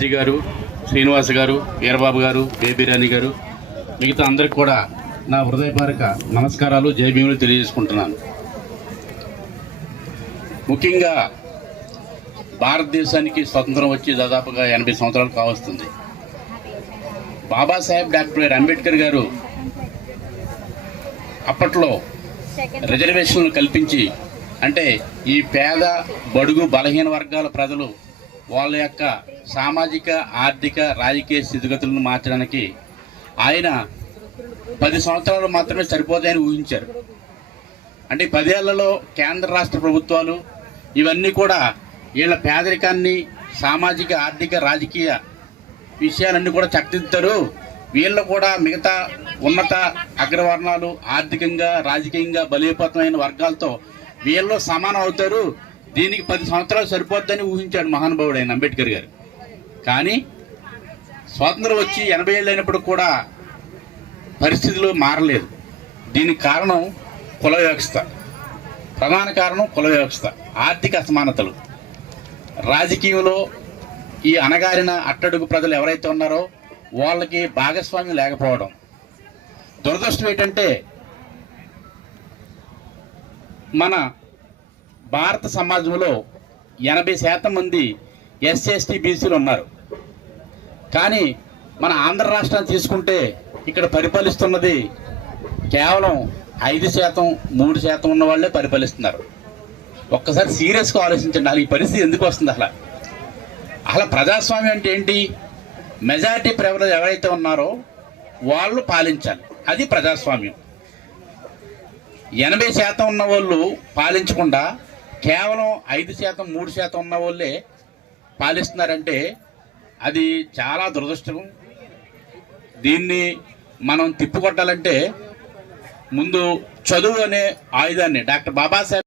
G గారు, శ్రీనివాస్ గారు, వీరబాబు గారు, బేబీరాణి గారు, మిగతా అందరికి కూడా నా హృదయపూర్వక నమస్కారాలు, జై భీములు తెలియజేసుకుంటున్నాను. ముఖ్యంగా భారతదేశానికి స్వతంత్రం వచ్చి దాదాపుగా 80 సంవత్సరాలు కావస్తుంది. బాబాసాహెబ్ డాక్టర్ అంబేద్కర్ గారు అప్పట్లో రిజర్వేషన్లు కల్పించి, అంటే ఈ పేద బడుగు బలహీన వర్గాల ప్రజలు వాళ్ళ యొక్క సామాజిక ఆర్థిక రాజకీయ స్థితిగతులను మార్చడానికి ఆయన 10 సంవత్సరాలు మాత్రమే సరిపోతాయని ఊహించారు. అంటే 10 ఏళ్లలో కేంద్ర రాష్ట్ర ప్రభుత్వాలు ఇవన్నీ కూడా వీళ్ళ పేదరికాన్ని, సామాజిక ఆర్థిక రాజకీయ విషయాలన్నీ కూడా చక్కదిద్దుతారు. వీళ్ళు కూడా మిగతా ఉన్నత అగ్రవర్ణాలు ఆర్థికంగా రాజకీయంగా బలీపతమైన వర్గాలతో వీళ్ళు సమానం అవుతారు, దీనికి 10 సంవత్సరాలు సరిపోద్దని ఊహించాడు మహానుభావుడు ఆయన అంబేద్కర్ గారు. కానీ స్వాతంత్రం వచ్చి 80 ఏళ్ళు అయినప్పుడు కూడా పరిస్థితులు మారలేదు. దీనికి కారణం కుల వ్యవస్థ, ప్రధాన కారణం కుల వ్యవస్థ, ఆర్థిక అసమానతలు, రాజకీయంలో ఈ అణగారిన అట్టడుగు ప్రజలు ఎవరైతే ఉన్నారో వాళ్ళకి భాగస్వామ్యం లేకపోవడం. దురదృష్టం ఏంటంటే మన భారత సమాజంలో 80% మంది ఎస్సీ ఎస్టీ బీసీలు ఉన్నారు. కానీ మన ఆంధ్ర రాష్ట్రాన్ని తీసుకుంటే ఇక్కడ పరిపాలిస్తున్నది కేవలం 5%, 3% ఉన్న వాళ్ళే పరిపాలిస్తున్నారు. ఒక్కసారి సీరియస్గా ఆలోచించండి, అసలు ఈ పరిస్థితి ఎందుకు వస్తుంది? అసలు ప్రజాస్వామ్యం అంటే ఏంటి? మెజారిటీ ప్రజలు ఎవరైతే ఉన్నారో వాళ్ళు పాలించాలి, అది ప్రజాస్వామ్యం. 80% ఉన్న వాళ్ళు పాలించకుండా కేవలం 5%, 3% ఉన్న వాళ్ళే పాలిస్తున్నారంటే అది చాలా దురదృష్టం. దీన్ని మనం తిప్పికొట్టాలంటే ముందు చదువు అనే ఆయుధాన్ని డాక్టర్ బాబాసాహెబ్